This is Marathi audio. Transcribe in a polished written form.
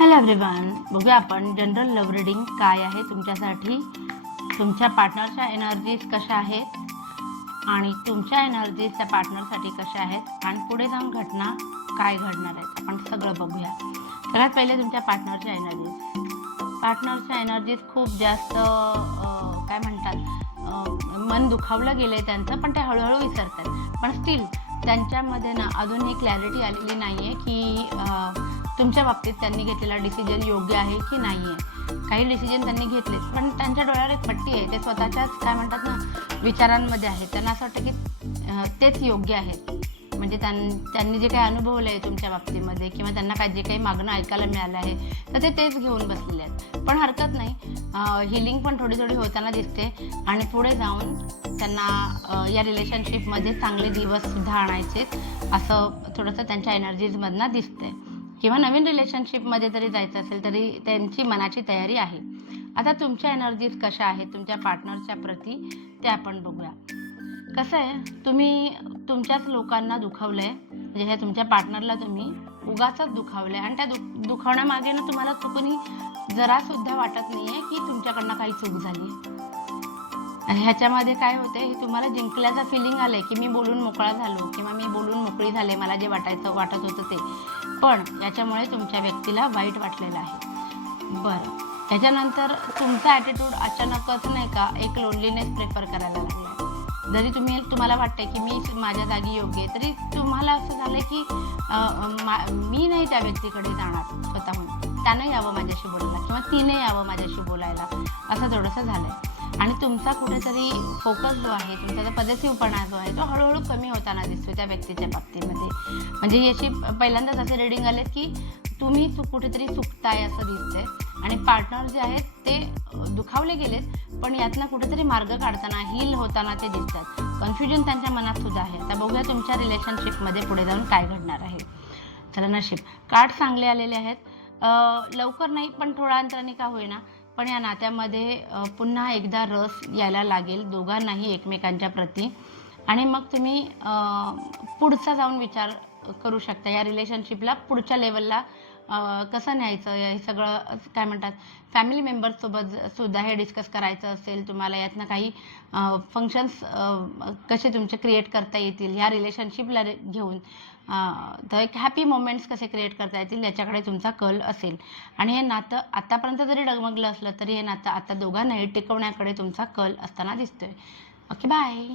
हॅलो एव्हरीवन, बघूया आपण जनरल लव्ह रीडिंग काय आहे तुमच्यासाठी. तुमच्या पार्टनरच्या एनर्जीज कशा आहेत आणि तुमच्या एनर्जीज त्या पार्टनरसाठी कशा आहेत आणि पुढे जाऊन घटना काय घडणार आहेत आपण सगळं बघूया. सगळ्यात पहिले तुमच्या पार्टनरच्या एनर्जीज खूप जास्त काय म्हणतात, मन दुखावलं गेलं आहे त्यांचं, पण ते हळूहळू विसरतात. पण स्टील त्यांच्यामध्ये ना अजूनही क्लॅरिटी आलेली नाही आहे की तुमच्या बाबतीत त्यांनी घेतलेला डिसिजन योग्य आहे की नाही आहे. काही डिसिजन त्यांनी घेतले पण त्यांच्या डोळ्यावर एक पट्टी आहे, ते स्वतःच्याच काय म्हणतात ना विचारांमध्ये आहे. त्यांना असं वाटतं की तेच योग्य आहे. म्हणजे त्यांनी जे काही अनुभवलं आहे तुमच्या बाबतीमध्ये किंवा त्यांना काय जे काही मागणं ऐकायला मिळालं आहे तर ते तेच घेऊन बसलेले आहेत. पण हरकत नाही, हिलिंग पण थोडी थोडी होताना दिसते आणि पुढे जाऊन त्यांना या रिलेशनशिपमध्ये चांगले दिवससुद्धा आणायचे असं थोडंसं त्यांच्या एनर्जीजमधनं दिसतंय. किंवा नवीन रिलेशनशिपमध्ये जरी जायचं असेल तरी त्यांची मनाची तयारी आहे. आता तुमच्या एनर्जीज कशा आहेत तुमच्या पार्टनरच्या प्रती ते आपण बघूया. कसं आहे, तुम्ही तुमच्याच लोकांना दुखावलं आहे, म्हणजे हे तुमच्या पार्टनरला तुम्ही उगाचच दुखावलं आहे आणि त्या दुखावण्यामागे ना तुम्हाला चुकूनही जरासुद्धा वाटत नाही आहे की तुमच्याकडनं काही चूक झाली आहे. आणि ह्याच्यामध्ये काय होते, तुम्हाला जिंकल्याचं फिलिंग आलं आहे की मी बोलून मोकळा झालो किंवा मी बोलून मोकळी झाले, मला जे वाटत होतं ते. पण याच्यामुळे तुमच्या व्यक्तीला वाईट वाटलेलं आहे. बरं, त्याच्यानंतर तुमचा ॲटिट्यूड अचानकच नाही का एक लोनलीनेस प्रेफर करायला लागला आहे. जरी तुम्हाला वाटते की मी माझ्या जागी योग्य आहे, तरी तुम्हाला असं झालं की मी नाही त्या व्यक्तीकडे जाणार स्वतःहून, त्यानं यावं माझ्याशी बोलायला किंवा तिने यावं माझ्याशी बोलायला, असं थोडंसं झालं आहे. आणि तुमचा कुठेतरी फोकस जो आहे, तुमचा जो पॉझिटिव्हपणा जो आहे तो हळूहळू कमी होताना दिसतो त्या व्यक्तीच्या बाबतीमध्ये. म्हणजे याची पहिल्यांदाच असे रीडिंग आलेत की तुम्ही कुठेतरी चुकताय असं दिसतंय आणि पार्टनर जे आहेत ते दुखावले गेलेत, पण यातनं कुठेतरी मार्ग काढताना हील होताना ते दिसतात. कन्फ्युजन त्यांच्या मनात सुद्धा आहे. आता बघूया तुमच्या रिलेशनशिपमध्ये पुढे जाऊन काय घडणार आहे. चला, नशीब कार्ड चांगले आलेले आहेत. लवकर नाही पण थोड्या अंतराने का होईना, पण या नात्यामध्ये पुन्हा एकदा रस यायला लागेल दोघांनाही एकमेकांच्या प्रती. आणि मग तुम्ही पुढचा जाऊन विचार करू शकता या रिलेशनशिपला पुढच्या लेवलला कसं न्यायचं. हे सगळं काय म्हणतात, फॅमिली मेंबर्ससोबत सुद्धा हे डिस्कस करायचं असेल तुम्हाला, यातनं काही फंक्शन्स कसे तुमचे क्रिएट करता येतील ह्या रिलेशनशिपला घेऊन, तर एक हॅपी मोमेंट्स कसे क्रिएट करता येतील याच्याकडे तुमचा कल असेल. आणि हे नातं आतापर्यंत जरी डगमगलं असलं तरी हे नातं आता दोघांनाही टिकवण्याकडे तुमचा कल असताना दिसतोय. Okay, bye.